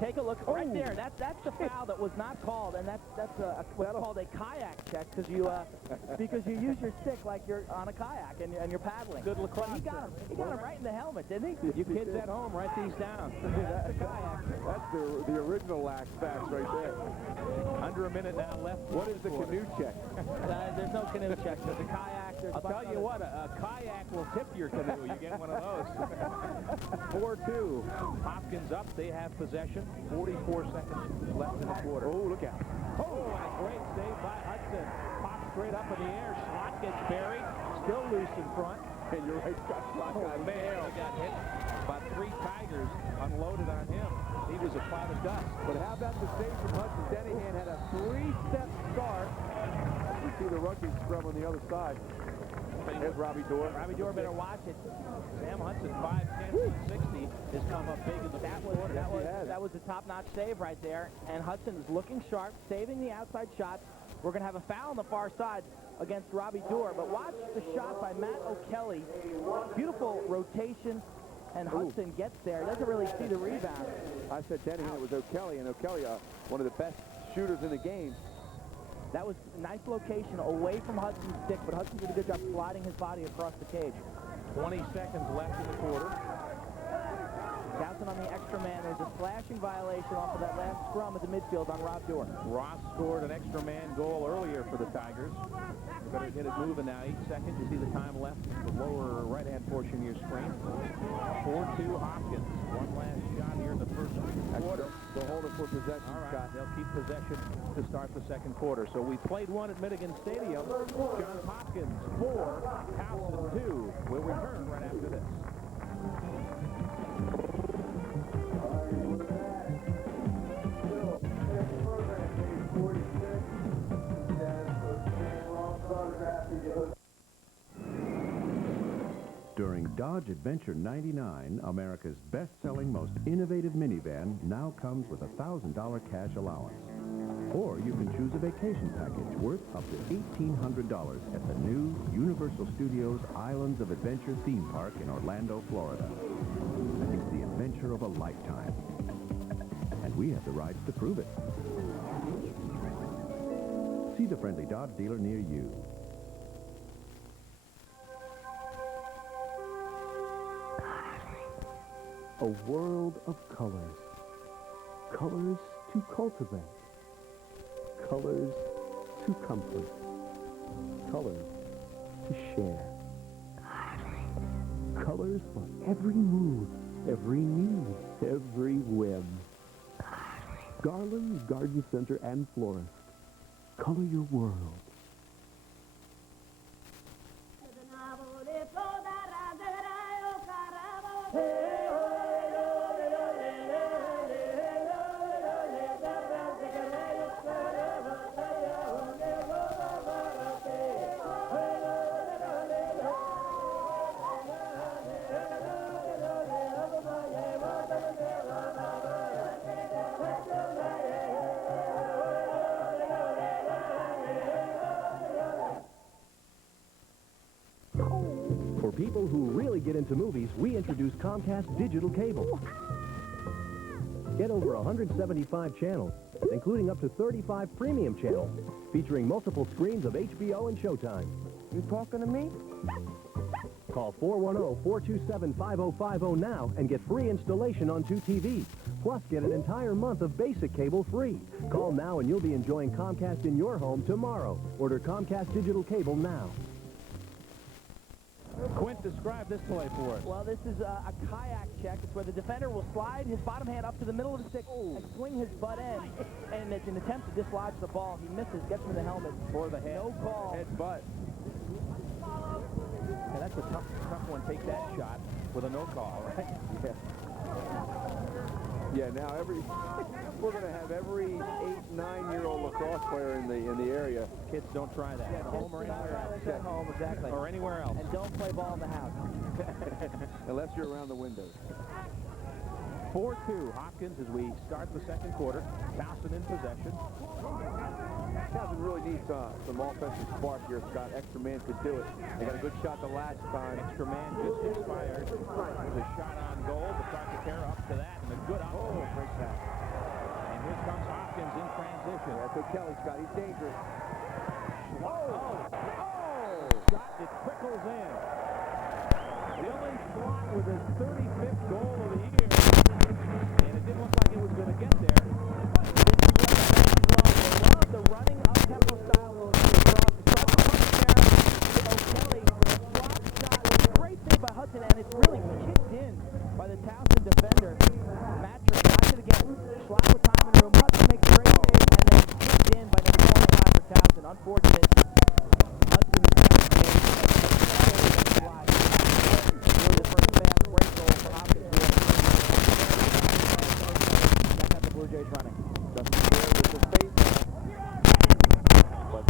take a look right there. That's the foul that was not called, and that's what's called a kayak check because you use your stick like you're on a kayak and you're paddling. Good lacrosse. He got him right in the helmet, didn't he? You kids at home, write these down. That's the kayak. That's the original lax facts right there. Under a minute now left. What is the canoe check? There's no canoe check. There's a kayak. I'll tell you what, a kayak will tip your canoe. You get one of those. 4-2. Hopkins up. They have possession. 44 seconds left in the quarter. Oh, look out. Oh, and a great save by Hudson. Pops straight up in the air. Slot gets buried. Still loose in front. And you're right, Scott Slot got Man, he got hit. About 3 Tigers unloaded on him. He was a cloud of dust. But how about the save from Hudson? Denningham had a 3-step start. We see the rugby scrum on the other side. There's Robbie Dorr. Robbie Dorr better watch it. Sam Hudson, 5'10", 160, has come up big in the quarter. That was a top-notch save right there. And Hudson is looking sharp, saving the outside shots. We're going to have a foul on the far side against Robbie Dorr. But watch the shot by Matt O'Kelly. Beautiful rotation, and Hudson gets there. He doesn't really see the rebound. I said Denningham, it was O'Kelly, and O'Kelly, one of the best shooters in the game. That was a nice location away from Hudson's stick, but Hudson did a good job sliding his body across the cage. 20 seconds left in the quarter. Towson on the extra man. There's a slashing violation off of that last scrum at the midfield on Rob Dorr. Ross scored an extra man goal earlier for the Tigers. We better get it moving now. 8 seconds. You see the time left in the lower right-hand portion of your screen. 4-2 Hopkins. One last shot here in the first quarter. They'll hold it for possession, All right, Scott. they'll keep possession to start the second quarter. So we played one at Madigan Stadium. Johns Hopkins 4, Towson 2. We'll return right after this. During Dodge Adventure 99, America's best-selling, most innovative minivan now comes with a $1,000 cash allowance. Or you can choose a vacation package worth up to $1,800 at the new Universal Studios Islands of Adventure theme park in Orlando, Florida. It's the adventure of a lifetime. And we have the rides to prove it. See the friendly Dodge dealer near you. A world of colors. Colors to cultivate. Colors to comfort. Colors to share. Colors for every mood, every need, every whim. Garland's Garden Center and Florist. Color your world. For people who really get into movies, we introduce Comcast Digital Cable. Get over 175 channels, including up to 35 premium channels, featuring multiple screens of HBO and Showtime. You talking to me? Call 410-427-5050 now and get free installation on 2 TVs. Plus, get an entire month of basic cable free. Call now and you'll be enjoying Comcast in your home tomorrow. Order Comcast Digital Cable now. Quint, describe this play for us. Well, this is a kayak check. It's where the defender will slide his bottom hand up to the middle of the stick and swing his butt end. And it's an attempt to dislodge the ball. He misses, gets him in the helmet. For the head. No call. Head butt. Yeah, that's a tough one. Take that shot with a no call, right? Yeah. Yeah, now we're going to have every 8, 9-year-old lacrosse player in the area. Kids, don't try that. Yeah, At home or anywhere else. At home, exactly. Or anywhere else. And don't play ball in the house. Unless you're around the windows. 4-2 Hopkins as we start the second quarter. Towson in possession. Towson really needs some offensive spark here, Scott. Extra man could do it. They got a good shot the last time. Extra man just expired. There's a shot on goal, but Dr. Terra up to that, and a good great pass. to Kelly, Scott. He's dangerous. Oh! Shot, it trickles in. Dylan Schlott with his 35th goal of the year. And it didn't look like it was going to get there. They love the running up-tempo style of O'Kelly. Slot shot was a great save by Hudson, and it's really kicked in by the Towson defender. Matcher, watch it again. Slot with time in the room. Hudson makes a great save, and then it's kicked in by number 25 for Towson. Unfortunate. Hudson really the first fast break goal for Hopkins. That's how the Blue Jays running. Doesn't care with the face. But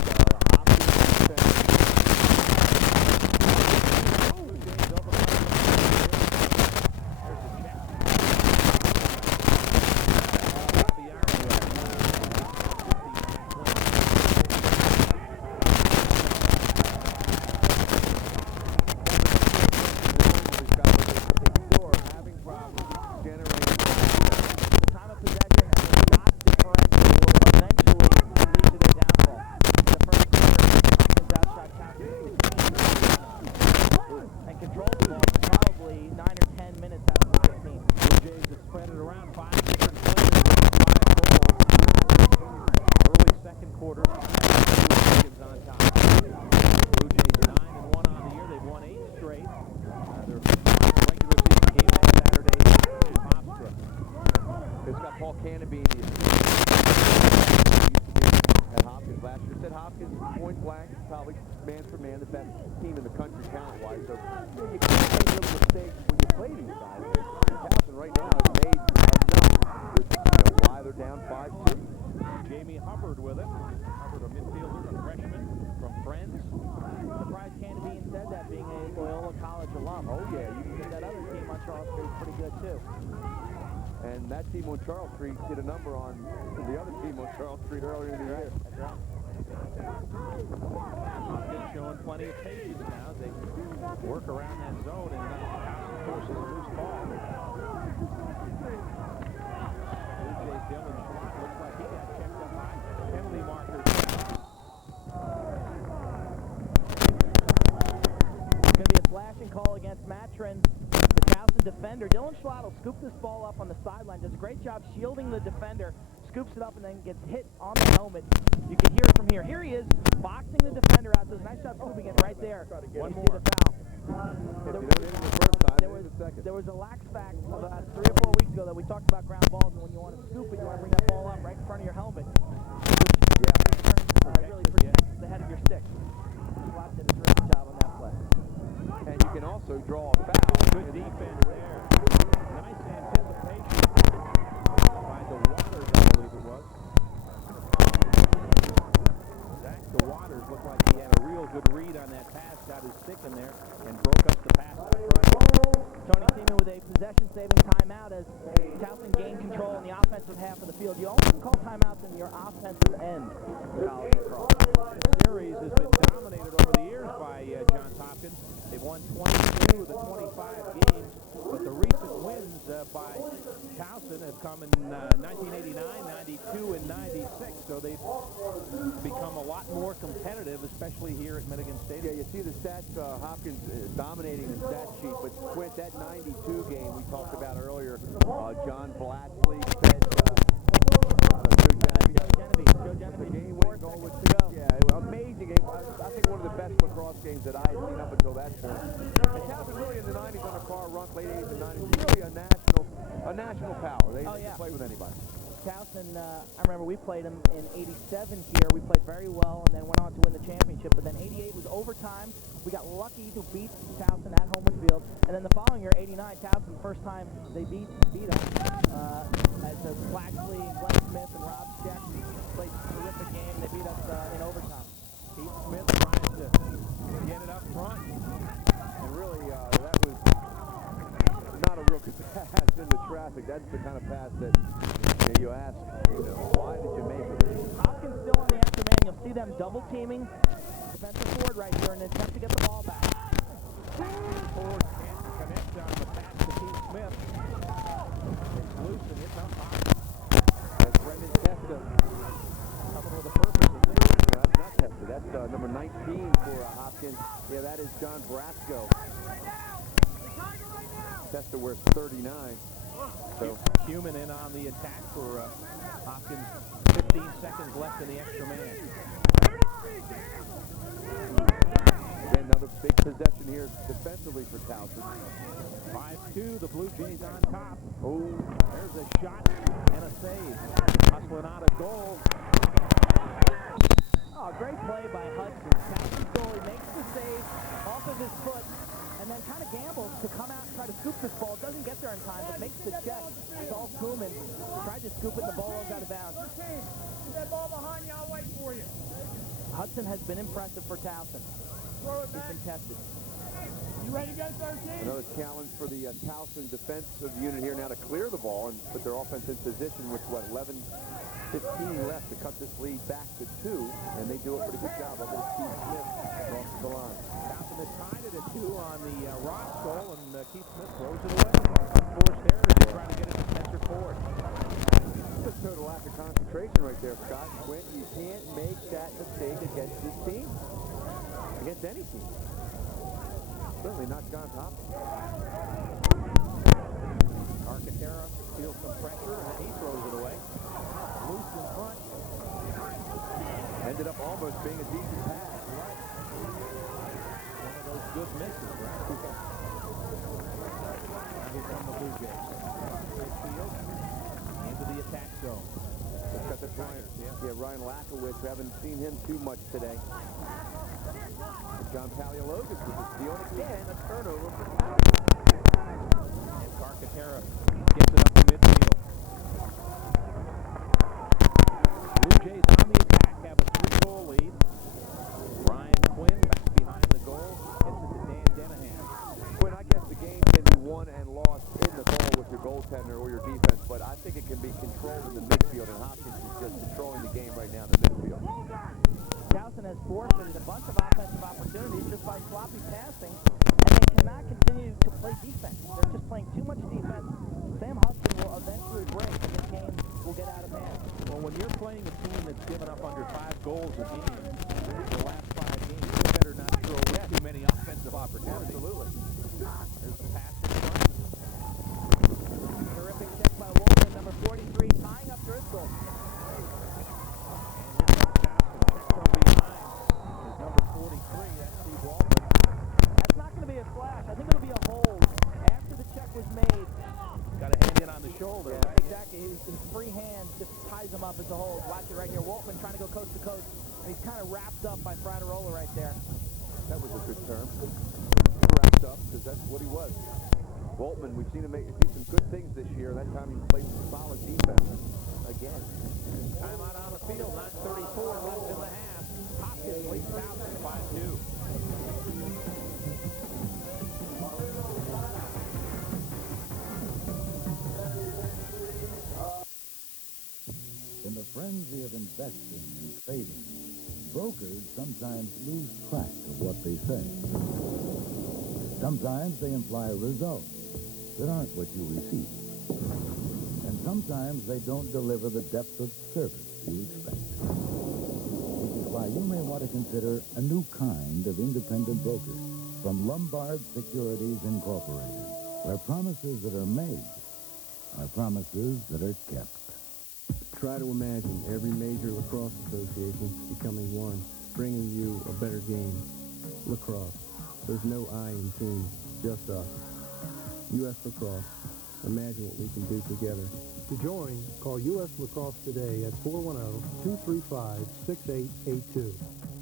Hopkins defense. Point blank, probably man for man, the best team in the country talent-wise. So you can't make little mistakes when you play these guys. Towson right now has made enough with why they're down 5-2. Jamie Hubbard with it. Hubbard, a midfielder, a freshman from Friends. Surprised Candy said that, being a Loyola College alum. Oh yeah, you can think that other team on Charles Street is pretty good too. And that team on Charles Street did a number on the other team on Charles Street earlier in the year. That's right. Hopkins showing plenty of patience now as they work around that zone, and Towson forces a loose ball. Blue Jays Dylan Schlott looks like he got checked up high. Penalty marker. It's going to be a slashing call against Matrin. The Towson defender, Dylan Schlott, will scoop this ball up on the sideline. Does a great job shielding the defender. Scoops it up and then gets hit on the helmet. You can hear it from here. Here he is, boxing the defender out. Does a nice job scooping it right there. One You more. see the foul. If you don't hit him the first time, There hit him the second. was a lax fact about 3 or 4 weeks ago that we talked about ground balls, and when you want to scoop it, you want to bring that ball up right in front of your helmet. Really protects the head of your stick. Schlott did a terrific job on that play. And you can also draw a foul. Good defense there. Nice anticipation by the Waters, I believe it was. Zach the Waters looked like he had a real good read on that pass, got his stick in there, and broke up the pass out front. Tony Seaman with a possession-saving timeout as Towson gained control in the offensive half of the field. You only can call timeouts in your offensive end. The series has been dominated over the years by Johns Hopkins. They've won 22 of the 25 games, but the recent wins by Towson have come in 1989, 92, and 96, so they've become a lot more competitive, especially here at Milligan Stadium. Yeah, you see the stats, Hopkins dominating the stat sheet, but Quint, that 92 game we talked about earlier, John Blatchley fed Joe Genevieve, game-winning goal was to go. Yeah, amazing game. I think one of the best lacrosse games that I had seen up until that point. And Towson really in the 90s on a Carl Runk, late 80s and 90s, really a national power. They didn't play with anybody. Towson, I remember we played them in 87 here. We played very well and then went on to win the championship. But then 88 was overtime. We got lucky to beat Towson at Homer Field. And then the following year, 89, Towson, first time they beat us. As Blatchley, Glenn Smith, and Rob Scheck played a terrific game. They beat us in overtime. Pete Smith trying to get it up front. And really, that was not a real good pass into traffic. That's the kind of pass that you ask, why did you make it? Hopkins still on the extra man. You'll see them double teaming defensive forward right here in an attempt to get the ball back. Ford can't connect on the pass to Pete Smith. It's loose and it's up high. That's Brendan Testa coming with that is John Brasco. Testa wears 39. So Human in on the attack for Hopkins. 15 seconds left in the extra man. again, another big possession here defensively for Towson. 5-2, the Blue Jays on top. Oh, there's a shot and a save. Hustling out a goal. Oh, great play by Hudson. Towson's goalie makes the save off of his foot and then kind of gambles to come out and try to scoop this ball. Doesn't get there in time, but makes the check. Saul Truman tried to scoop it, and the ball goes out of bounds. Get that ball behind you, I'll wait for you. Hudson has been impressive for Towson. He's been tested. You ready to go, 13? Another challenge for the Towson defensive unit here now to clear the ball and put their offense in position with, 11-15 left to cut this lead back to 2, and they do a pretty good job of it. Keith Smith crosses the line. Towson has tied it at 2 on the Ross goal, and Keith Smith throws it away. Unforced error as they try to get it to Spencer Ford. It's a total lack of concentration right there, Scott. Quinn, you can't make that mistake against this team. Against any team. Certainly not John Hopkins. Arcatera feels some pressure, and then he throws it away. Loose in front. Ended up almost being a decent pass. Right. One of those good misses, right? Now here come the Blue Jays. Midfield into the attack zone. Let's got the Tigers. Ryan Lakowicz. We haven't seen him too much today. John Paleologos with the steal again. A turnover for Towson. And Carcaterra gets it up the midfield. Blue Jays on the attack have a 3-goal lead. Ryan Quinn back behind the goal. Gets it to Dan Denahan. Quinn, I guess the game can be won and lost in the goal with your goaltender or your defense, but I think it can be controlled in the midfield, and Hopkins is just controlling the game right now in the midfield. Towson has forfeited a bunch of offensive opportunities just by sloppy passing, and they cannot continue to play defense. They're just playing too much defense. Sam Hudson will eventually break, and this game will get out of hand. Well, when you're playing a team that's given up under 5 goals a game, the last 5 games, you better not throw away too many offensive opportunities. Absolutely. There's the pass in front. Terrific check by Wolfman, number 43, tying up Driscoll. That's not going to be a flash. I think it'll be a hold. After the check was made. Got a hand in on the shoulder, Yeah, right? exactly. His free hand just ties him up as a hold. Watch it right here. Wolfman trying to go coast to coast, and he's kind of wrapped up by Fraterola right there. That was a good term. Wrapped up, because that's what he was. Boltman, we've seen him do some good things this year. That time he played some solid defense. Again. Time out on the field, not 34 left in the half. Hopkins leads Towson 5-2. In the frenzy of investing and trading, brokers sometimes lose track of what they say. Sometimes they imply results that aren't what you receive. And sometimes they don't deliver the depth of service you expect. Which is why you may want to consider a new kind of independent broker from Lombard Securities Incorporated, where promises that are made are promises that are kept. Try to imagine every major lacrosse association becoming one, bringing you a better game. Lacrosse. There's no I in team, just us. U.S. Lacrosse. Imagine what we can do together. To join, call U.S. Lacrosse today at 410-235-6882.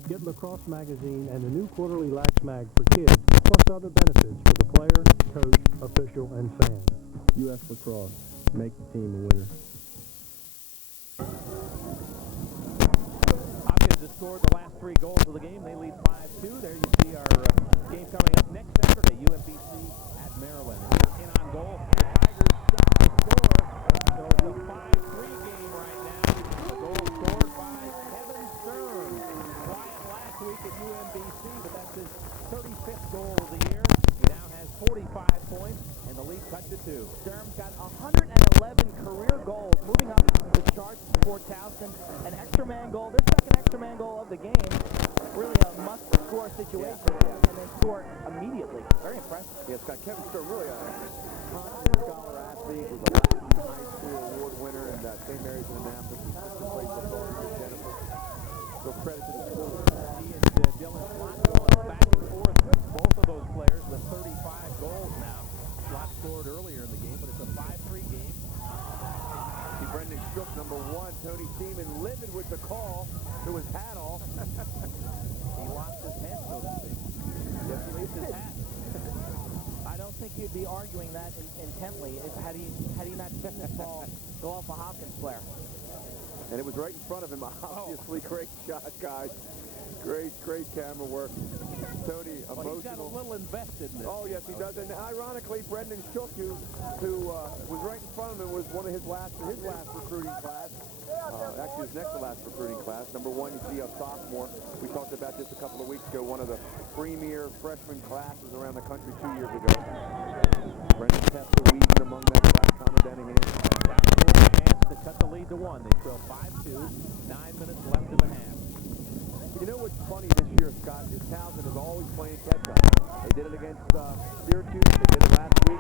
Get Lacrosse Magazine and the new quarterly Lax Mag for kids, plus other benefits for the player, coach, official, and fan. U.S. Lacrosse. Make the team a winner. Hopkins has scored the last 3 goals of the game. They lead 5-2. There you see our game coming up next Saturday, UMBC at Maryland. In on goal, the Tigers score. So it's a 5-3 game right now. A goal scored by Kevin Stern. Quiet last week at UMBC, but that's his 35th goal of the year. He now has 45 points, and the lead cut to 2. Sturm's got 111 career goals, moving up the chart starts for Towson. An extra man goal, their second extra man goal of the game. Really a must-score situation, and then score immediately. Very impressive. Yeah, Scott, Kevin Stern, really a constant scholar athlete, was a Latin high school award winner in St. Mary's in Annapolis. Played for Jennifer. So credit to the school. He and Dylan Slott going back and forth. Both of those players with 35 goals now. Slott scored earlier in the game, but it's a 5-3 game. See Brendan Shook, number 1. Tony Seaman livid with the call. Threw his hat off. He lost his head, so to speak. Yes, he His did. hat. I don't think he'd be arguing that intently had he not seen this ball go off a Hopkins player. And it was right in front of him. Obviously, great shot, guys. Great camera work. Tony, emotional. Well, he's got a little invested in this. Oh, yes, he does. And ironically, Brendan Shook, who was right in front of him, was one of his last recruiting class. Actually, his next to last recruiting class. Number 1, you see a sophomore. We talked about this a couple of weeks ago. One of the premier freshman classes around the country 2 years ago. Brendan Testa weaving among them. Connor Denningham. Towson a chance to cut the lead to 1. They trail 5-2. 9 minutes left in the half. You know what's funny this year, Scott, is Towson is always playing catch-up. They did it against Syracuse. They did it last week.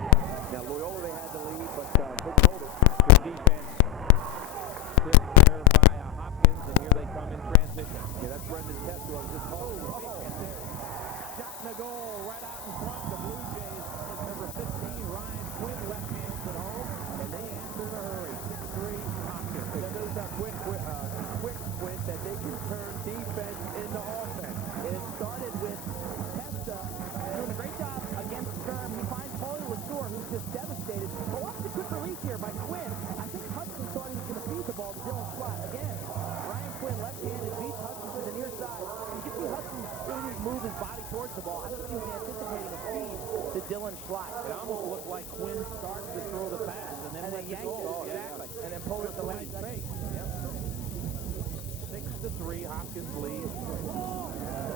Now, Loyola, they had the lead, but couldn't hold it. Good defense. Good there by Hopkins, and here they come in transition. Yeah, that's Brendan Testa. I was just talking about. Shot in the goal right out in front. The Blue Jays, number 15, Ryan Quinn, left hands at home, and they answered in a hurry. 6-3 Hopkins. That knows that quick Quinn, that they can turn defense into offense. And it started with Testa doing a great job against Sturm. He finds Paulie Latour, who's just devastated. But watch the quick release here by Quinn. I think Hudson thought he was going to feed the ball to Dylan Slott. Again, Ryan Quinn, left-handed, beats Hudson to the near side. You can see Hudson move his body towards the ball. I don't think he was anticipating a feed to Dylan Slott. It almost looked like Quinn started to throw the pass and then went to yanked goal. it. Exactly. And then pulled it to the Right right face. Yep. 6-3, Hopkins lead.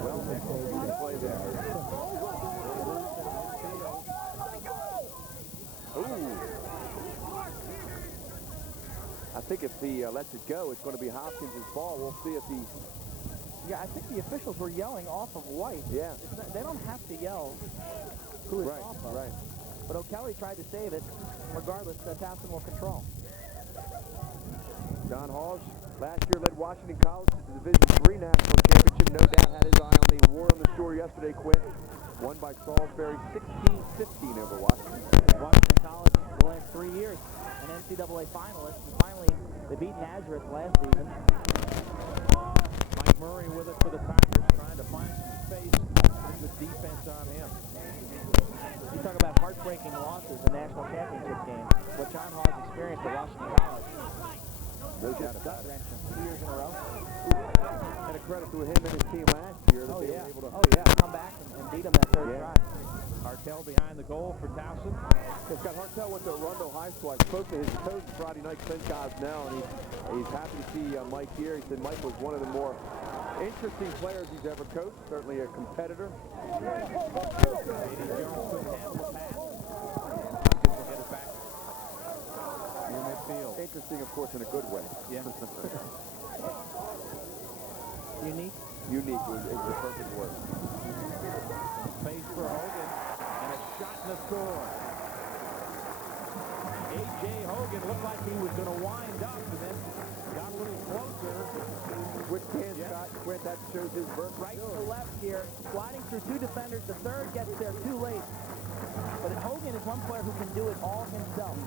Well, good play there. Ooh. I think if he lets it go, it's going to be Hopkins' ball. We'll see if he... Yeah, I think the officials were yelling off of White. Yeah. They don't have to yell who it's off of. Right. But O'Kelly tried to save it. Regardless, Towson will control. John Hawes last year led Washington College to the Division III National Championship. No doubt had his eye on the war on the shore yesterday, Quinn. Won by Salisbury 16-15 over Washington. Washington College the last 3 years, an NCAA finalist, and finally they beat Nazareth last season. Mike Murray with it for the Tigers, trying to find some space. Good defense on him. You talk about heartbreaking losses in national championship games. What John Hawes experienced at Washington College. No doubt about it. 2 years in a row. And a credit to him and his team last year that they were able to... Come back and beat them that third try. Hartel behind the goal for Towson. Scott Hartel went to Arundel High School. I spoke to his coach Friday night, Clint Gosnell, and he's happy to see Mike here. He said Mike was one of the more interesting players he's ever coached, certainly a competitor. J.D. Jones couldn't handle the pass. And Hopkins will get it back near midfield. Interesting, of course, in a good way. Yeah. Unique. Unique is the perfect word. Space for Hogan, and a shot in the score. A.J. Hogan looked like he was going to wind up, and then got a little closer. Which can Scott Quint, that shows his birth. Right to left here, sliding through 2 defenders. The third gets there too late. But Hogan is one player who can do it all himself.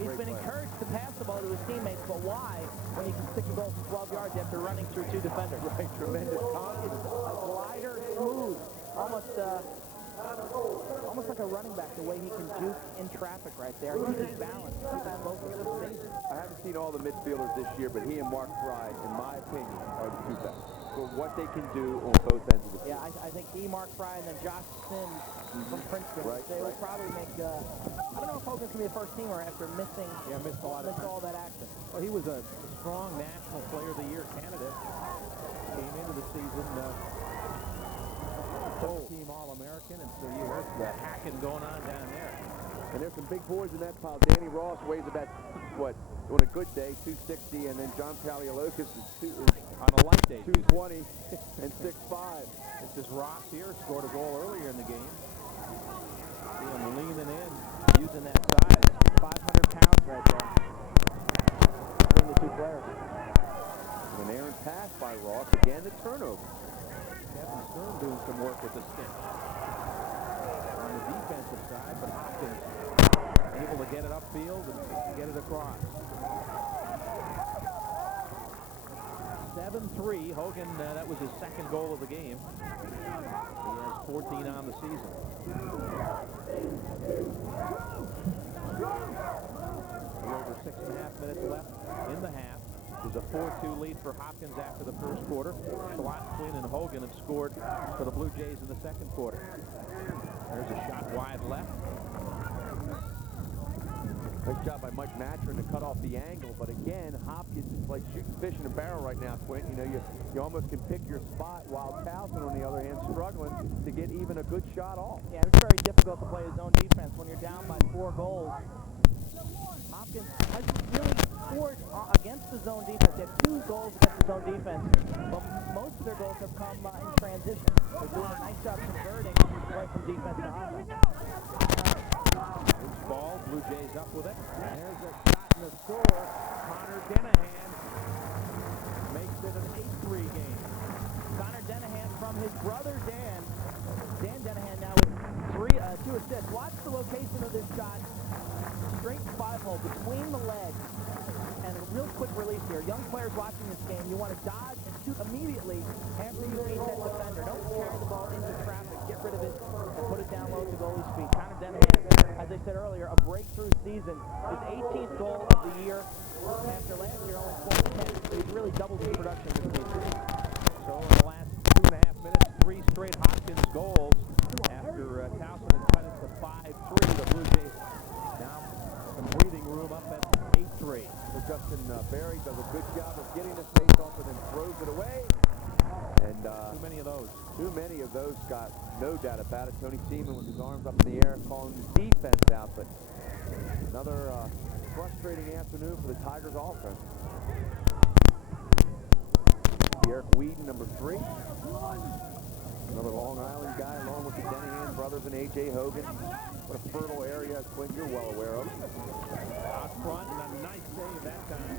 He's been encouraged to pass the ball to his teammates, but why when he can stick the ball from 12 yards after running through 2 defenders? Right, tremendous confidence. A glider, smooth, almost like a running back, the way he can juke in traffic right there. He's his balance. He's his focus. It's amazing. I haven't seen all the midfielders this year, but he and Mark Fry, in my opinion, are the 2 best. For what they can do on both ends of the field. Yeah, I think Mark Fry and then Josh Sims from Princeton. Right, they will probably make, I don't know if Hogan's going to be a first teamer after missing all that action. Well, he was a strong National Player of the Year candidate. Came into the season team All-American, and so you heard the hacking going on down there. And there's some big boys in that pile. Danny Ross weighs about, what, on a good day, 260, and then John Paleologos is On a light day, 220 and 6'5". This is Ross here, scored a goal earlier in the game. See him leaning in, using that size. 500 pounds right there between the two players. An errant pass by Ross. Again, the turnover. Kevin Stern doing some work with the stick on the defensive side, but Hopkins able to get it upfield and get it across. 7-3. Hogan, that was his second goal of the game. He has 14 on the season. Over 6.5 minutes left in the half. There's a 4-2 lead for Hopkins after the first quarter. Schlott, Quinn, and Hogan have scored for the Blue Jays in the second quarter. There's a shot wide left. Nice job by Mike Matron to cut off the angle, but again, Hopkins is like shooting fish in a barrel right now, Quint. You know, you almost can pick your spot, while Towson, on the other hand, struggling to get even a good shot off. Yeah, it's very difficult to play his own defense when you're down by 4 goals. Hopkins has really scored against his own defense. They have 2 goals against his own defense, but most of their goals have come in transition. They're doing a nice job converting play from defense to offense. Loose ball, Blue Jays up with it. There's a shot in the score. Connor Denahan makes it an 8-3 game. Connor Denahan from his brother Dan. Dan Denahan now with 2 assists. Watch the location of this shot. Straight 5-hole between the legs. And a real quick release here. Young players watching this game, you want to dodge and shoot immediately after you meet that defender. Don't carry the ball into traffic. Get rid of it and put it down low at the goalie's feet. Connor Denahan, as I said earlier, a breakthrough season. His 18th goal of the year. After last year, only 4-10. So he's really doubled his production this season. So in the last 2.5 minutes, 3 straight Hopkins goals. After Towson had cut it to 5-3, the Blue Jays now some breathing room up at 8-3. So Justin Berry does a good job of getting the face off and then throws it away. And too many of those. Too many of those, Scott. No doubt about it. Tony Seaman with his arms up in the air calling the defense out, but another frustrating afternoon for the Tigers offense. Eric Whedon, number 3. Another Long Island guy, along with the Denahan brothers and A.J. Hogan. What a fertile area, Quinn, you're well aware of. Out front, and a nice save that time.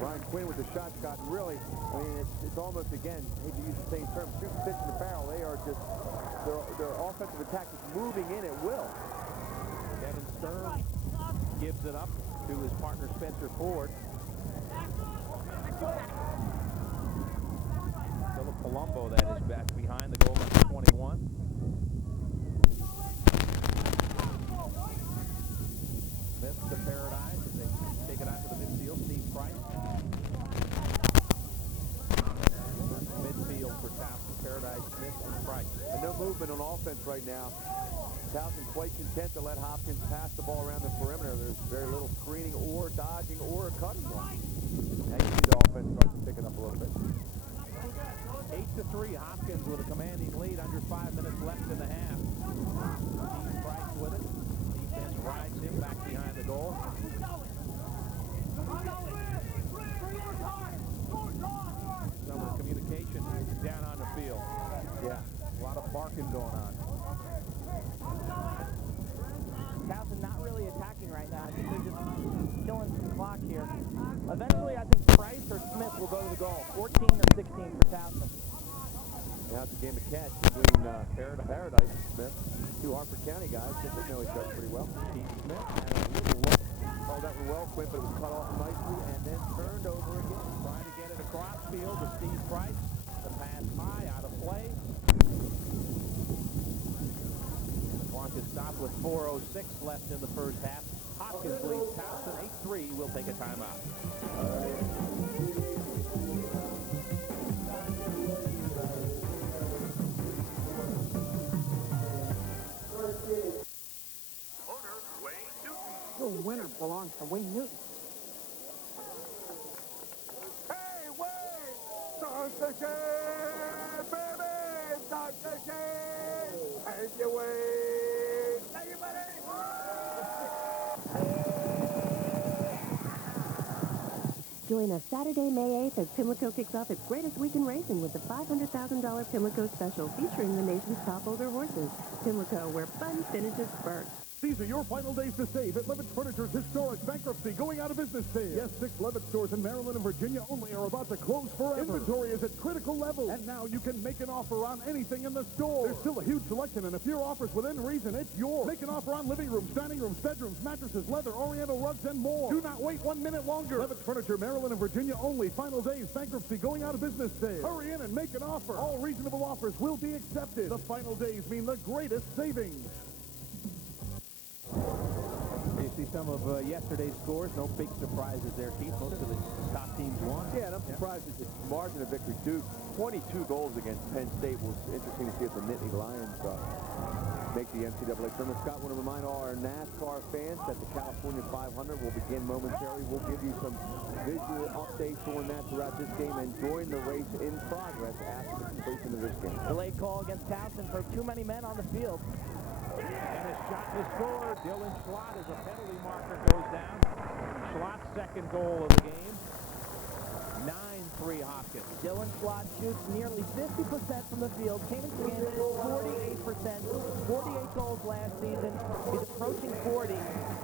Ryan Quinn with the shot, Scott, and really, I mean, it's almost, again, I hate to use the same term, shooting fish in the barrel. They are just, their offensive attack is moving in at will. Kevin Stern gives it up to his partner Spencer Ford. Philip Palumbo, that is, back behind the goal number 21. Smith to Paradise as they take it out to the midfield. Steve Price. Midfield for Towson, Paradise, Smith, and Price. And no movement on offense right now. Towson quite content to let Hopkins pass the ball around the perimeter. There's very little screening or dodging or cutting. Now you see the offense start to pick it up a little bit. 8-3, Hopkins with a commanding lead, under 5 minutes left in the half. Steve Price with it. Defense rides him back behind the goal. Some of the communication down on the field. Yeah, a lot of barking going on. Towson not really attacking right now. I think they're just killing some clock here. Eventually, I think Price or Smith will go to the goal. 14 or 16 for Towson. Now it's a game of catch between Paradise and Smith. 2 Hartford County guys. They know each other pretty well. Pete Smith had a little look. Called that one well, Quinn, but it was cut off nicely and then turned over again. Trying to get it across field to Steve Price. The pass high, out of play. The clock is stopped with 4:06 left in the first half. Hopkins leads Towson 8-3. We'll take a timeout. The winner belongs to Wayne Newton. Hey, Wayne! Dr. K, baby! Dr. K! Thank you, Wayne! Thank you, buddy! Join us Saturday, May 8th as Pimlico kicks off its greatest week in racing with the $500,000 Pimlico Special featuring the nation's top older horses. Pimlico, where fun finishes first. These are your final days to save at Levitt's Furniture's historic bankruptcy going out of business sale. Yes, 6 Levitt stores in Maryland and Virginia only are about to close forever. Inventory is at critical levels. And now you can make an offer on anything in the store. There's still a huge selection, and if your offer's within reason, it's yours. Make an offer on living rooms, dining rooms, bedrooms, mattresses, leather, oriental rugs, and more. Do not wait 1 minute longer. Levitt's Furniture, Maryland and Virginia only. Final days, bankruptcy going out of business sale. Hurry in and make an offer. All reasonable offers will be accepted. The final days mean the greatest savings. You see some of yesterday's scores. No big surprises there, Keith. Most of the top teams won. Yeah, and I'm surprised at the margin of victory. Duke, 22 goals against Penn State. Was interesting to see if the Nittany Lions make the NCAA tournament. Scott, want to remind all our NASCAR fans that the California 500 will begin momentarily. We'll give you some visual updates on that throughout this game and join the race in progress after the completion of this game. Delayed call against Towson for too many men on the field. And a shot to score. Dylan Schlott as a penalty marker goes down. Schlott's second goal of the game. 9-3 Hopkins. Dylan Schlott shoots nearly 50% from the field. Came into the game at 48%. 48 goals last season. He's approaching 40.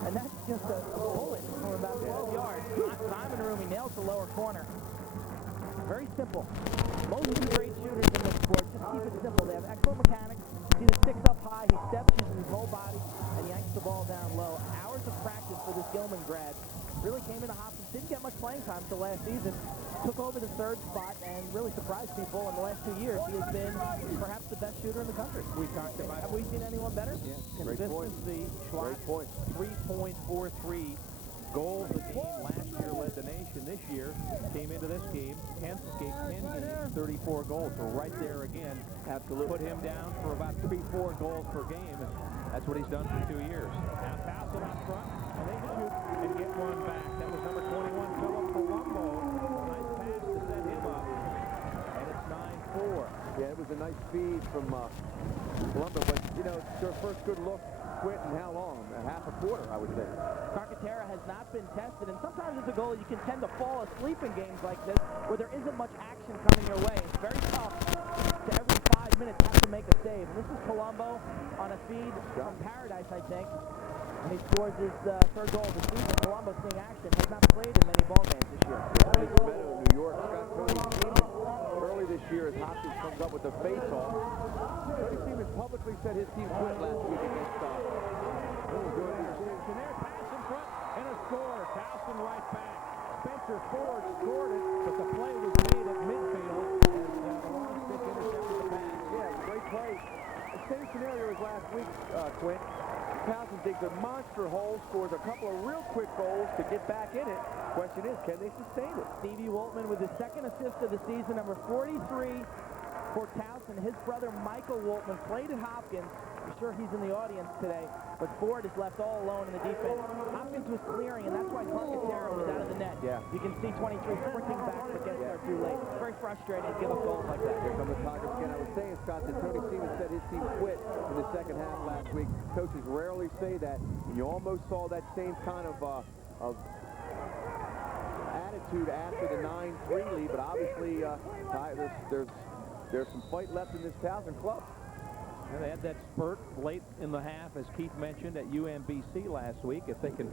And that's just a bullet from about 12 yards. Simon Rumi nails the lower corner. Very simple. Most of the great shooters in this sport just keep it simple. They have excellent mechanics. See the sticks up high. He steps using his whole body and yanks the ball down low. Hours of practice for this Gilman grad. Really came into Hopkins. Didn't get much playing time until last season. Took over the third spot and really surprised people in the last 2 years. He has been perhaps the best shooter in the country. We talked about. Have we seen anyone better? Yeah. Consistency. Schlott, 3.43 goals a game. Last year led the nation. This year came into this game 10 games, 34 goals. So right there again, absolutely put him down for about 3-4 goals per game. And that's what he's done for 2 years. Now Towson up front, and they can shoot and get one back. That was number 21, Philip Colombo. Nice pass to set him up, and it's 9-4. Yeah, it was a nice feed from Colombo, but, you know, it's their first good look. Quit in how long? Half a quarter, I would think. Carcaterra has not been tested, and sometimes as a goalie you can tend to fall asleep in games like this where there isn't much action coming your way. It's very tough to every 5 minutes have to make a save. And this is Colombo on a feed from Paradise, I think. And he scores his third goal of the season. Colombo seeing action. Has not played in many ball games this year. He's been in New York. Scott, Tony Seaman early this year as Hopkins comes up with the face-off. Tony Seaman publicly said his team quit last week against Chenier pass in front and a score. Towson right back. Spencer Ford scored it, but the play was made at midfield as the long stick intercepted the pass. Yeah, great play. The same scenario as last week, Quint. Towson digs a monster hole, scores a couple of real quick goals to get back in it. Question is, can they sustain it? Stevie Woltman with his second assist of the season, number 43 for Towson. His brother Michael Woltman played at Hopkins. I'm sure he's in the audience today, but Ford is left all alone in the defense. Hopkins was clearing, and that's why Carcaterra was out of the net. Yeah. You can see 23 sprinting back, but gets there too late. It's very frustrating to give up goals like that. Here come the Tigers again. I was saying, Scott, that Tony Seaman said his team quit in the second half last week. Coaches rarely say that, and you almost saw that same kind of attitude after the 9-3 lead, but obviously there's some fight left in this Towson club. Yeah, they had that spurt late in the half, as Keith mentioned, at UMBC last week. If they can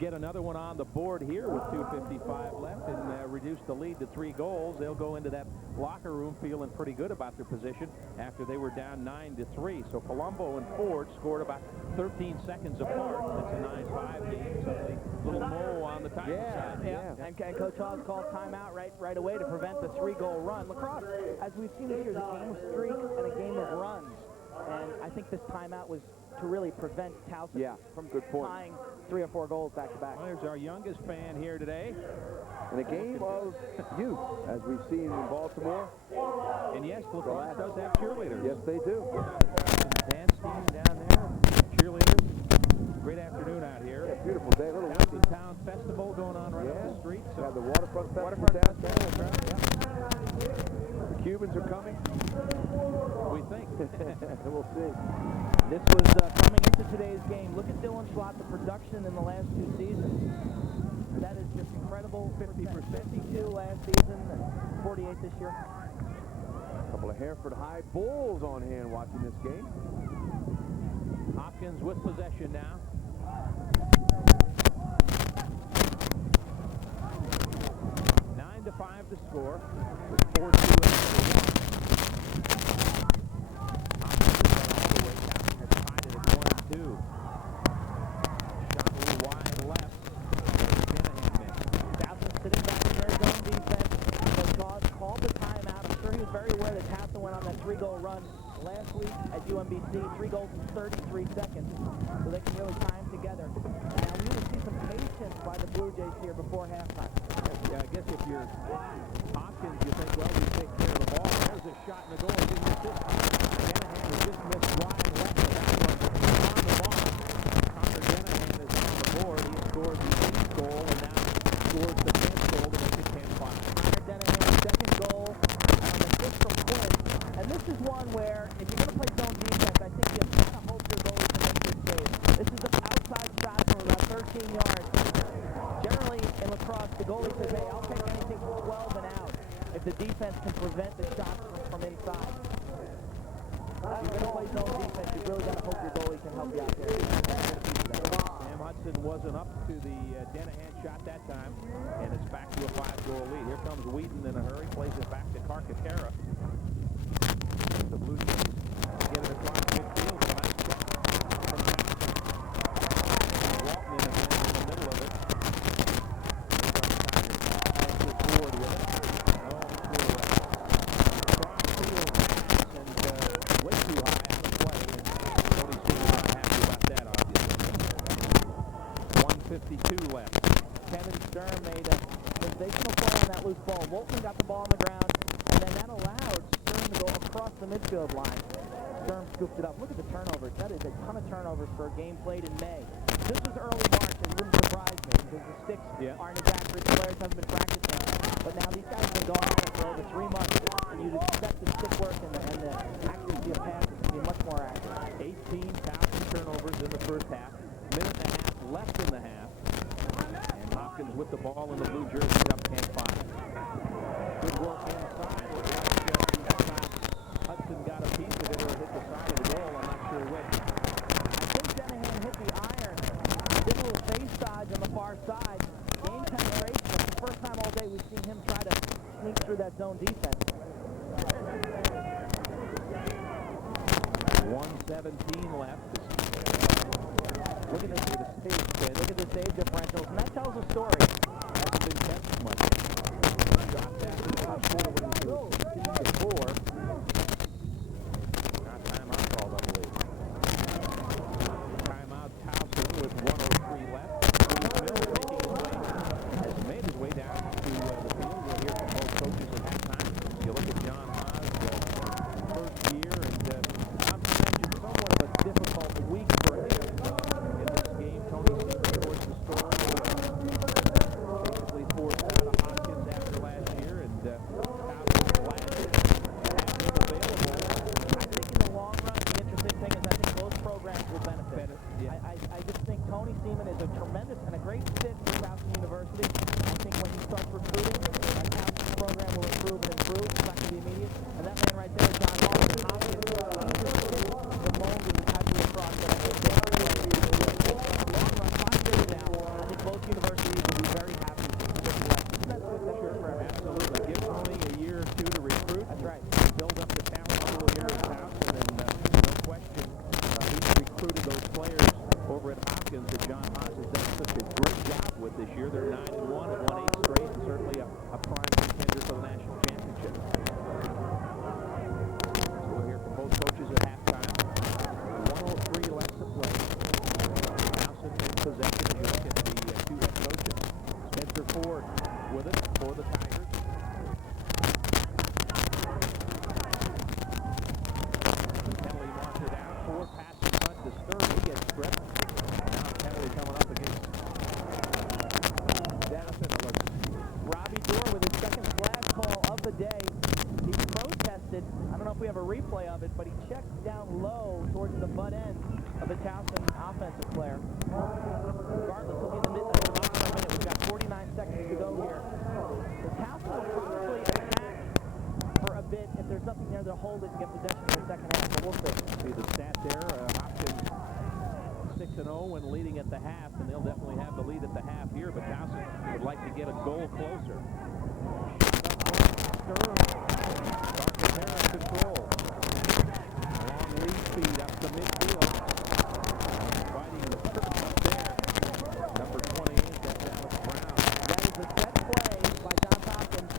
get another one on the board here with 2:55 left and reduce the lead to 3 goals, they'll go into that locker room feeling pretty good about their position after they were down 9-3. So Colombo and Ford scored about 13 seconds apart. It's a 9-5 game, so a little mo on the Tigers side. Yeah. And Coach Hawes called timeout right away to prevent the 3-goal run. Lacrosse, as we've seen this year, is a game of streaks and a game of runs. And I think this timeout was to really prevent Towson from tying 3 or 4 goals back-to-back. Well, there's our youngest fan here today. In a game of youth, as we've seen in Baltimore. And yes, Lacrosse does have cheerleaders. Yes, they do. Dance team down there, cheerleaders. Great afternoon out here. Yeah, beautiful day. A little Towson Town Festival going on right up the street. So the waterfront festival downtown. The Cubans are coming. We think. We'll see. This was coming into today's game. Look at Dylan Schlott, the production in the last 2 seasons. That is just incredible. 50%, 52 last season, and 48 this year. A couple of Hereford High Bulls on hand watching this game. Hopkins with possession now. Nine to 5 to score with 4-2 after 1. Hopkins has gone all the way down. Has tied it at 1-2. Shot a little wide left. Shanahan missed. Towson sitting back in their zone defense. Coach called the timeout. I'm sure he was very aware that Towson went on that 3-goal run last week at UMBC. 3 goals in 33 seconds. So they can really time together. Now we will see some patience by the Blue Jays here before halftime. Yeah, I guess if you're Hopkins, you think, well, we take care of the ball. There's a shot in the goal. He didn't miss it. Shanahan has just missed wide left of that one on the mark. Connor Shanahan is on the board. He scored the 8th goal and now scores the 10th goal to make it 10-5. Connor Shanahan's second goal, just from point. And this is one where, if you're going to play zone defense, I think you kind of hope your goalie can make this save. This is an outside shot from about 13 yards. Generally, in lacrosse, the goalie says, hey, I'll take anything from 12 and out if the defense can prevent the shot from inside. If you're going to play zone defense, you really got to hope your goalie can help you out there. Sam Hudson wasn't up to the Danahan shot that time, and it's back to a 5-goal lead. Here comes Wheaton in a hurry, plays it back to Carcaterra. The Blue Jays get it across midfield. The last check from Towson. Walton in the middle of it. Takes forward with it. Cross field pass and way too high out of play. And Tony Seaman not happy about that, obviously. 1:52 left. Kevin Sturm made a sensational play on that loose ball. Walton got the ball on the ground, and then that allowed Sturm to go across the midfield line. Sturm scooped it up. Look at the turnovers. That is a ton of turnovers for a game played in May. This was early March, and it wouldn't surprise me because the sticks aren't as accurate. The players haven't been practicing. But now these guys have been going at it for over 3 months, and you'd expect the stick work and the accuracy of passes to be much more accurate. 18,000 turnovers in the first half. Minute and a half left in the half. And Hopkins with the ball in the blue jersey up 10-5. Good work inside. Hudson got a piece of it or hit the side of the goal. I'm not sure which. I think Shanahan hit the iron. He did a little face dodge on the far side. Gained penetration. It's the first time all day we've seen him try to sneak through that zone defense. 1:17 left. Look at this save. Look at the save differentials, and that tells a story. Hasn't been kept much. Shot after the top quarter when he was 16-4. Not timeout called, I believe. Timeout Towson with 1:03 left. Has made his way down to the field. We'll hear from both coaches at halftime. You look at John Haas, first year, and not to mention somewhat of a difficult week for him in this game. Tony Seaman towards the story. Basically forced out of Hopkins after last year, and Towson's glad to have him available. I think in the long run, the interesting thing is I think both programs will benefit. I just think Tony Seaman is a tremendous and a great fit for Towson University. I think when he starts recruiting, Towson's program will improve and improve. It's not going to be immediate. And that man right there, John Hopkins, he just fits the mold of the type of lacrosse that I think they are. Long run, 5 years now, I think both universities will be very happy with this election. Isn't that sure for everyone? Absolutely. Give Tony a year or two to recruit. That's right. Build up the talent pool here at Towson, and no question, he's recruited those players over at Hopkins that John Haas has done such a great job with this year. They're 9-1, have won 8 straight, and certainly a prime contender for the national championship. So we'll hear from both coaches at halftime. 1:03 left to play. Towson in possession, and you look at the two head coaches. Spencer Ford with it for the Tigers. Penalty marker down. Ford passes front to Sturm. He gets stripped. Now a penalty coming up against Dennison. It was Robbie Dorr with his second flag call of the day. He protested. I don't know if we have a replay of it, but he checked down low towards the butt end of the Towson offensive player. Regardless, he'll be in the mid-minute. We've got 49 9 seconds to go here. The Towson will probably attack for a bit if there's nothing there to hold it and get possession in the second half, but we'll see. See the stat there, Hopkins 6-0 when leading at the half, and they'll definitely have the lead at the half here, but Towson would like to get a goal closer. Carcaterra control. Long lead speed up the midfield. Fighting the curve up there. Number 28, that's Alex Brown. That is a set play by Johns Hopkins.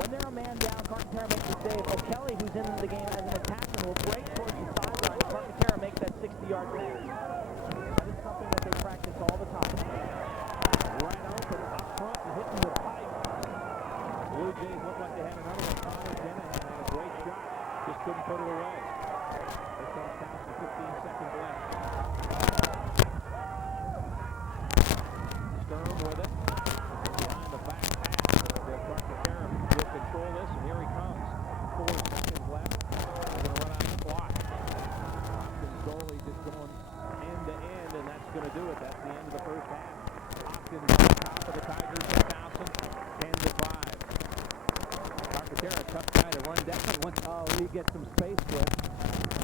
When they're a man down, Carcaterra makes the save. O'Kelly, who's in the game as an attacker, will break towards the sideline. Carcaterra makes that 60-yard save. That is something that they practice all the time. Right open, up front, and hitting the pipe. Blue Jays look like they had another one. Connor Danahan had a great shot. Just couldn't put it away. Here comes Towson, 15 seconds left. Sturm with it. Behind the back pass. Carcaterra will control this, and here he comes. 4 seconds left. They're going to run out the clock. Hopkins goalie just going end to end, and that's going to do it. That's the end of the first half. Hopkins on top of the Tigers and Towson, 10-5. Carcaterra, tough guy to run down. Oh, he gets some space with.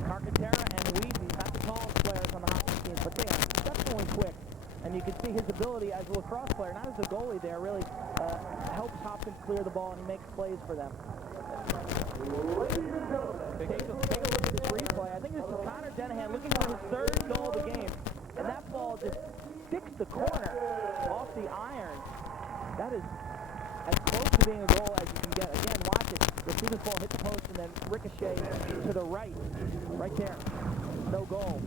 Carcaterra and Weezy, not the tallest players on the Hopkins team, but they are exceptionally quick. And you can see his ability as a lacrosse player, not as a goalie there, really helps Hopkins clear the ball and he makes plays for them. Take a look at this replay. I think this is Connor Danahan looking for his 3rd goal of the game. And that ball just sticks the corner off the iron. That is as close to being a goal as you can get. Again, watch it. You'll see this ball hit the post and then ricochet to the right. Right there. No goal.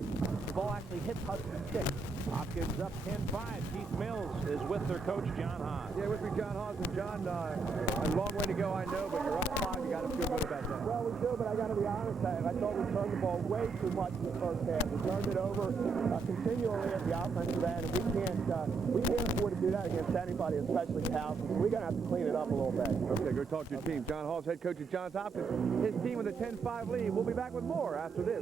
The ball actually hits Hudson's stick. Hopkins up 10-5. Keith Mills is with their coach, John Haas. Yeah, with me, John Haas. And John, a long way to go, I know, but you're up 5. You got to feel good about that. Well, we do, but I got to be honest. I thought we turned the ball way too much in the first half. We turned it over continually at the offensive end, and we can't afford to do that against anybody, especially Towson. We're going to have to clean it up a little bit. Okay, go talk to your team. John Haas, head coach at Johns Hopkins. His team with a 10-5 lead. We'll be back with more after this.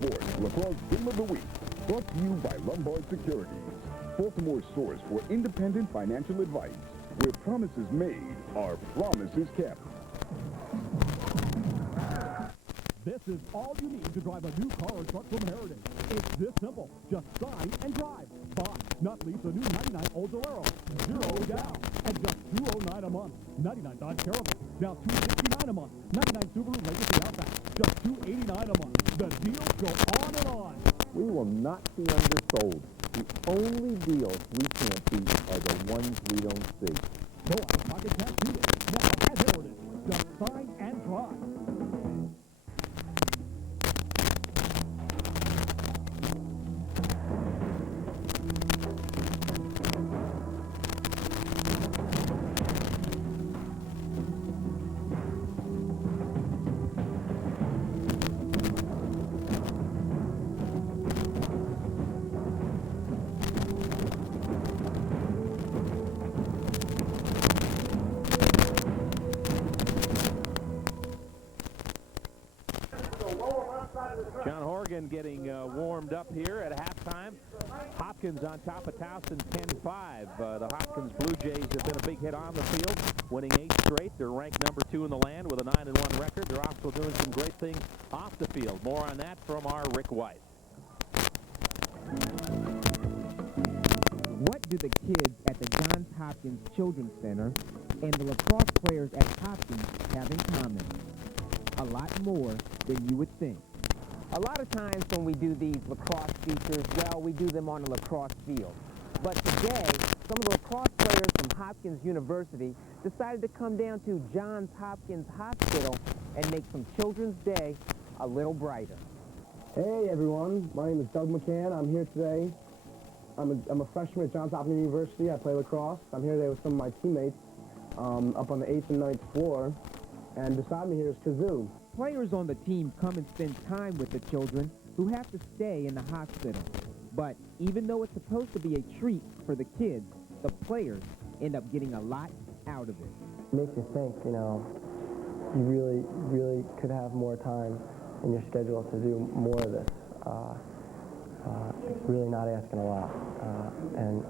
Sports Lacrosse Game of the Week, brought to you by Lombard Securities, Baltimore's source for independent financial advice, where promises made are promises kept. This is all you need to drive a new car or truck from Heritage. It's this simple. Just sign and drive. Buy, not lease a new 99 Old Bolero. 0 down. At just $209 a month. 99 Dodge Caravan. Now $269 a month. 99 Subaru Legacy Outback. Just $289 a month. The deals go on and on. We will not be undersold. The only deals we can't beat are the ones we don't see. No out-of-pocket cash needed. Now at Heritage. Just sign and drive. John Horgan getting warmed up here at halftime. Hopkins on top of Towson, 10-5. The Hopkins Blue Jays have been a big hit on the field, winning 8 straight. They're ranked number 2 in the land with a 9-1 record. They're also doing some great things off the field. More on that from our Rick White. What do the kids at the Johns Hopkins Children's Center and the lacrosse players at Hopkins have in common? A lot more than you would think. A lot of times when we do these lacrosse features, well, we do them on a lacrosse field. But today, some of the lacrosse players from Hopkins University decided to come down to Johns Hopkins Hospital and make some Children's Day a little brighter. Hey everyone, my name is Doug McCann. I'm here today. I'm a freshman at Johns Hopkins University. I play lacrosse. I'm here today with some of my teammates up on the 8th and 9th floor. And beside me here is Kazoo. Players on the team come and spend time with the children who have to stay in the hospital. But even though it's supposed to be a treat for the kids, the players end up getting a lot out of it. It makes you think, you know, you really could have more time in your schedule to do more of this. It's really not asking a lot, and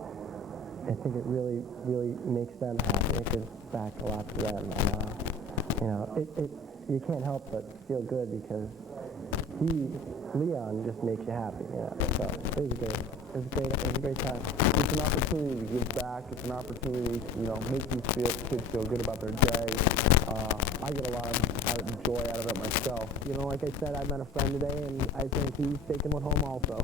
I think it really makes them happy. It gives back a lot to them, and you can't help but feel good because Leon just makes you happy. So it was great. It was a great time. It's an opportunity to give back. It's an opportunity to, make these kids feel good about their day. I get a lot of joy out of it myself. Like I said, I met a friend today, and I think he's taking one home also.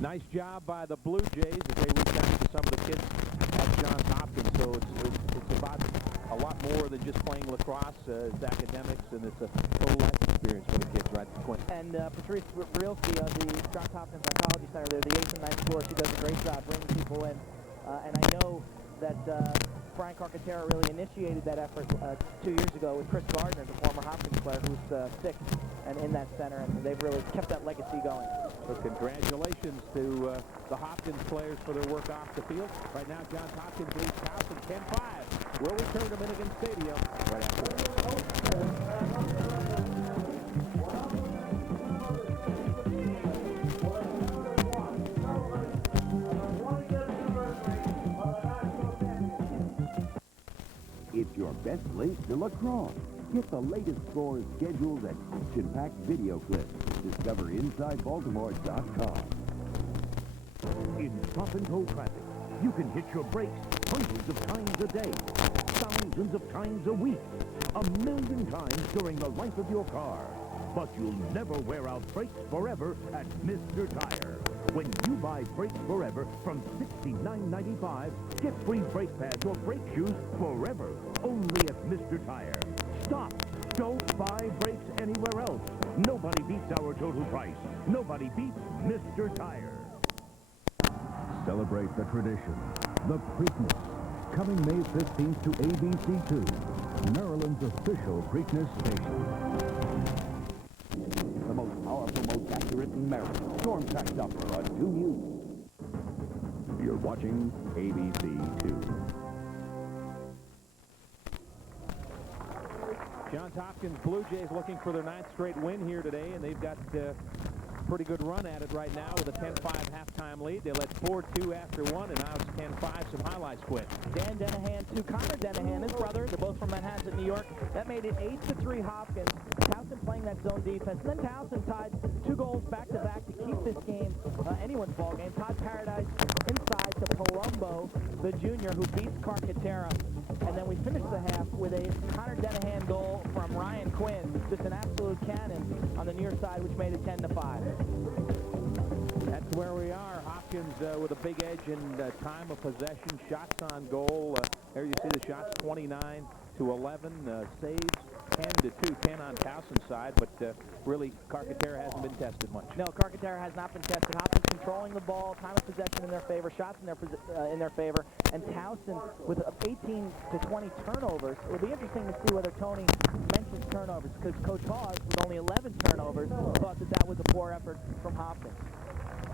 Nice job by the Blue Jays as they reach out to some of the kids at Johns Hopkins. So it's about a lot more than just playing lacrosse. It's academics, and it's a total life experience for the kids, right? And Patrice Brielski of the Johns Hopkins Psychology Center, they're the 8th and 9th floor. She does a great job bringing people in. And I know that Brian Carcaterra really initiated that effort 2 years ago with Chris Gardner, the former Hopkins player, who's sick and in that center, and they've really kept that legacy going. So congratulations to the Hopkins players for their work off the field. Right now, Johns Hopkins leads Towson 10-5. We'll return to Minnigan Stadium right after this. It's your best link to lacrosse. Get the latest score and schedules and action-packed video clips. Discover InsideBaltimore.com. In stop-and-go traffic, you can hit your brakes hundreds of times a day, thousands of times a week, 1,000,000 times during the life of your car. But you'll never wear out brakes forever at Mr. Tire. When you buy Brakes Forever from $69.95, get free brake pads or brake shoes forever, only at Mr. Tire. Stop! Don't buy brakes anywhere else. Nobody beats our total price. Nobody beats Mr. Tire. Celebrate the tradition, the Preakness. Coming May 15th to ABC2, Maryland's official Preakness station. The most powerful, most accurate in Maryland. Storm Track Doppler on 2 News. You're watching ABC2. Johns Hopkins Blue Jays looking for their 9th straight win here today, and they've got a pretty good run at it right now with a 10-5 halftime lead. They led 4-2 after one, and now it's 10-5. Some highlights quick. Dan Denahan to Connor Denahan, his brother. They're both from Manhasset, New York. That made it 8-3 Hopkins. Towson playing that zone defense. And then Towson tied 2 goals back-to-back to keep this game anyone's ball game. Todd Paradise inside to Palumbo, the junior, who beats Carcaterra. And then we finished the half with a Connor Denahan goal from Ryan Quinn. Just an absolute cannon on the near side, which made it 10-5. That's where we are. Hopkins with a big edge in time of possession. Shots on goal. There you see the shots, 29-11. Saves, 10-2. 10 on Towson's side, but really Carcaterra hasn't been tested much. No, Carcaterra has not been tested. Hopkins controlling the ball, time of possession in their favor, shots in their favor, and Towson with 18 to 20 turnovers. It'll be interesting to see whether Tony mentions turnovers, because Coach Hawes, with only 11 turnovers, thought that was a poor effort from Hopkins.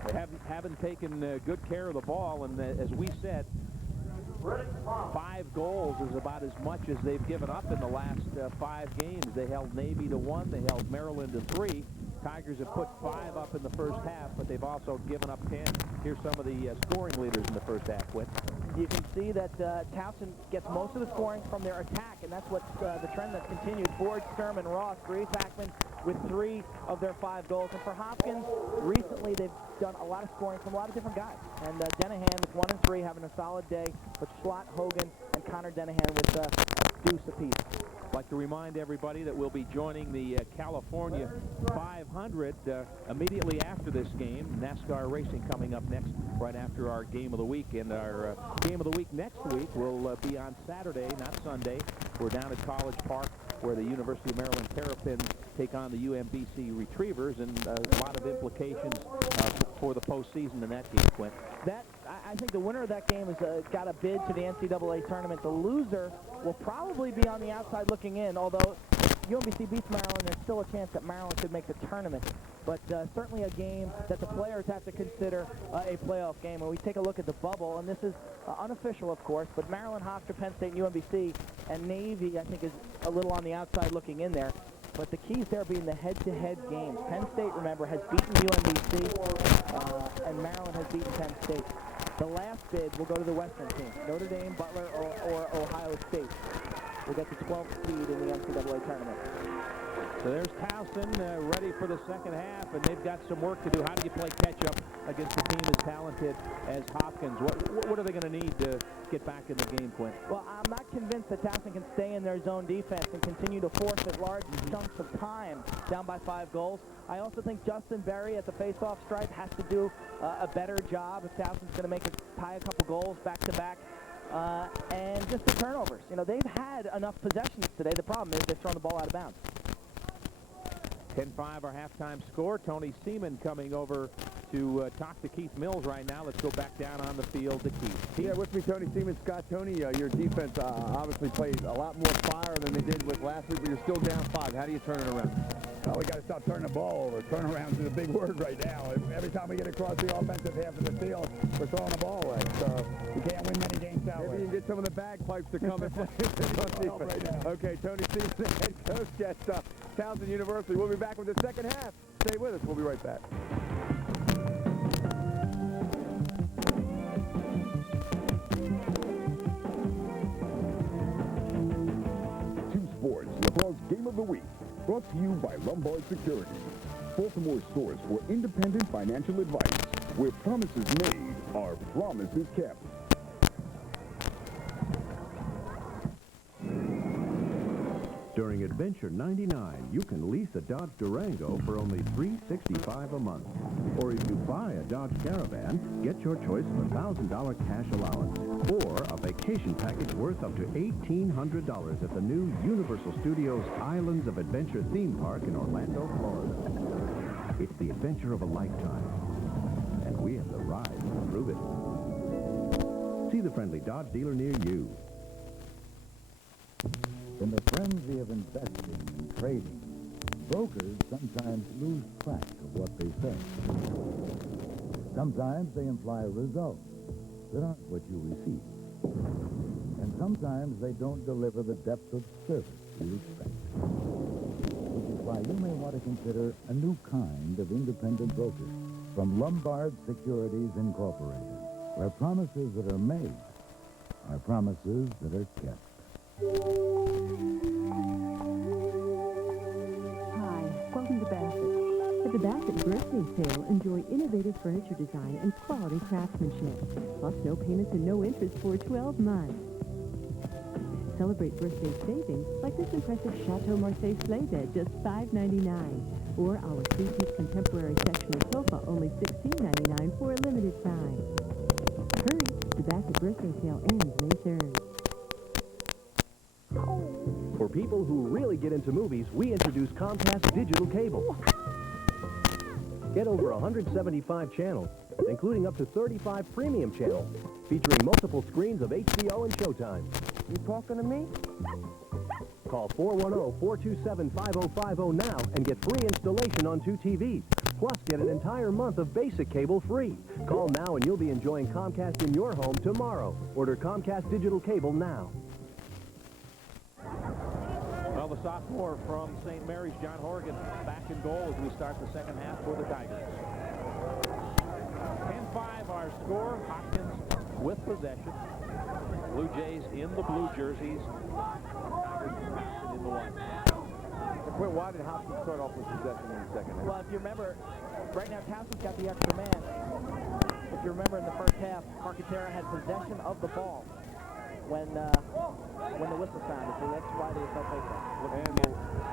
They haven't taken good care of the ball, and as we said, 5 goals is about as much as they've given up in the last 5 games. They held Navy to 1. They held Maryland to 3. Tigers have put 5 up in the first half, but they've also given up 10. Here's some of the scoring leaders in the first half, Quinn. You can see that Towson gets most of the scoring from their attack, and that's what the trend that's continued. Ford, Sturm, and Ross, Grace Hackman with 3 of their 5 goals. And for Hopkins, recently they've done a lot of scoring from a lot of different guys. And Denahan with 1 and 3 having a solid day, but Schlott, Hogan, and Connor Denahan with a deuce apiece. I'd like to remind everybody that we'll be joining the California 500 immediately after this game. NASCAR racing coming up next, right after our game of the week. And our game of the week next week will be on Saturday, not Sunday. We're down at College Park, where the University of Maryland Terrapins take on the UMBC Retrievers, and a lot of implications for the postseason in that game, Quint. I think the winner of that game has got a bid to the NCAA tournament. The loser will probably be on the outside looking in, although UMBC beats Maryland, there's still a chance that Maryland could make the tournament. But certainly a game that the players have to consider a playoff game. When we take a look at the bubble, and this is unofficial, of course, but Maryland, Hofstra, Penn State, and UMBC, and Navy, I think, is a little on the outside looking in there. But the keys there being the head-to-head games. Penn State, remember, has beaten UMBC, and Maryland has beaten Penn State. The last bid will go to the Western team, Notre Dame, Butler, or Ohio State. We'll get the 12th seed in the NCAA tournament. So there's Towson ready for the second half, and they've got some work to do. How do you play catch-up against a team as talented as Hopkins? What are they going to need to get back in the game, Quinn? Well, I'm not convinced that Towson can stay in their zone defense and continue to forfeit large chunks of time down by 5 goals. I also think Justin Berry at the face-off stripe has to do a better job if Towson's going to tie a couple goals back-to-back. And just the turnovers. You know, they've had enough possessions today. The problem is they've thrown the ball out of bounds. 10-5 our halftime score. Tony Seaman coming over to talk to Keith Mills right now. Let's go back down on the field to Keith. Yeah, with me, Tony Seaman. Scott, Tony, your defense obviously played a lot more fire than they did with last week, but you're still down 5. How do you turn it around? Oh, we got to stop turning the ball over. Turnaround is a big word right now. Every time we get across the offensive half of the field, we're throwing the ball away. So we can't win many games that way. Maybe you can get some of the bagpipes to come and play on defense. Right now. Okay, Tony Seaman, head coach at Towson University. We'll be back with the second half. Stay with us. We'll be right back. Sports Lacrosse Game of the Week, brought to you by Lombard Security, Baltimore's source for independent financial advice, where promises made are promises kept. During Adventure 99, you can lease a Dodge Durango for only $365 a month. Or if you buy a Dodge Caravan, get your choice of a $1,000 cash allowance or a vacation package worth up to $1,800 at the new Universal Studios Islands of Adventure theme park in Orlando, Florida. It's the adventure of a lifetime, and we have the ride to prove it. See the friendly Dodge dealer near you. In the frenzy of investing and trading, brokers sometimes lose track of what they say. Sometimes they imply results that aren't what you receive. And sometimes they don't deliver the depth of service you expect. Which is why you may want to consider a new kind of independent broker from Lombard Securities Incorporated, where promises that are made are promises that are kept. Hi, welcome to Bassett. At the Bassett Birthday Sale, enjoy innovative furniture design and quality craftsmanship, plus no payments and no interest for 12 months. Celebrate birthday savings like this impressive Chateau Marseille sleigh bed, just $5.99, or our 3-piece contemporary sectional sofa, only $16.99 for a limited time. Hurry, the Bassett Birthday Sale ends May 3rd. For people who really get into movies, we introduce Comcast Digital Cable. Get over 175 channels, including up to 35 premium channels, featuring multiple screens of HBO and Showtime. You talking to me? Call 410-427-5050 now and get free installation on 2 TVs. Plus, get an entire month of basic cable free. Call now and you'll be enjoying Comcast in your home tomorrow. Order Comcast Digital Cable now. Well, the sophomore from St. Mary's, John Horgan, back in goal as we start the second half for the Tigers. 10-5 our score. Hopkins with possession. Blue Jays in the blue jerseys. Tigers in the white. Quinn, why did Hopkins start off with possession in the second half? Well, if you remember, right now Towson's got the extra man. If you remember in the first half, Carcaterra had possession of the ball when the whistle sounded, so that's why they felt face-off.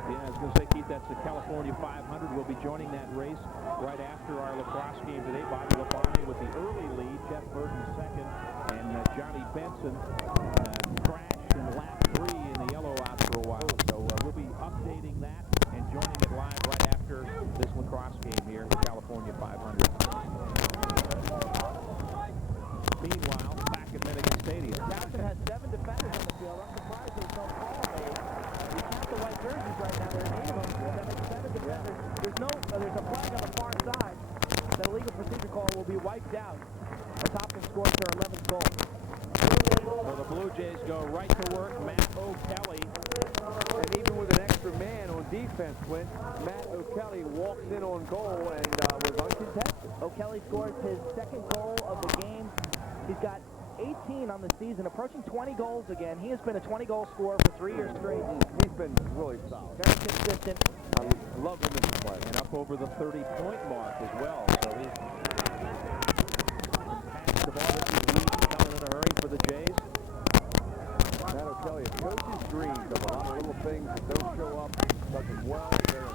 Yeah, I was going to say, Keith, that's the California 500. We'll be joining that race right after our lacrosse game today. Bobby Labonte with the early lead, Jeff Burton second, and Johnny Benson crashed in lap 3 in the yellow out for a while. So we'll be updating that and joining it live right after this lacrosse game here, the California 500. Meanwhile, back at Minnigan Stadium. Towson has 7 defenders on the field. I'm surprised there's no call made. You count the white jerseys right now. flag on the far side. That illegal procedure call will be wiped out as Hopkins scores their 11th goal. So the Blue Jays go right to work. Matt O'Kelly. And even with an extra man on defense, Clint, Matt O'Kelly walks in on goal and was uncontested. O'Kelly scores his second goal of the game. He's got 18 on the season, approaching 20 goals again. He has been a 20-goal scorer for 3 years straight. He's been really solid. Very consistent. I love him as a player. And up over the 30-point mark as well. So he's passed the ball. This is Lee coming in a hurry for the Jays. Matt O'Kelly, a coach's dreams of a lot of little things that don't show up, does it well. They're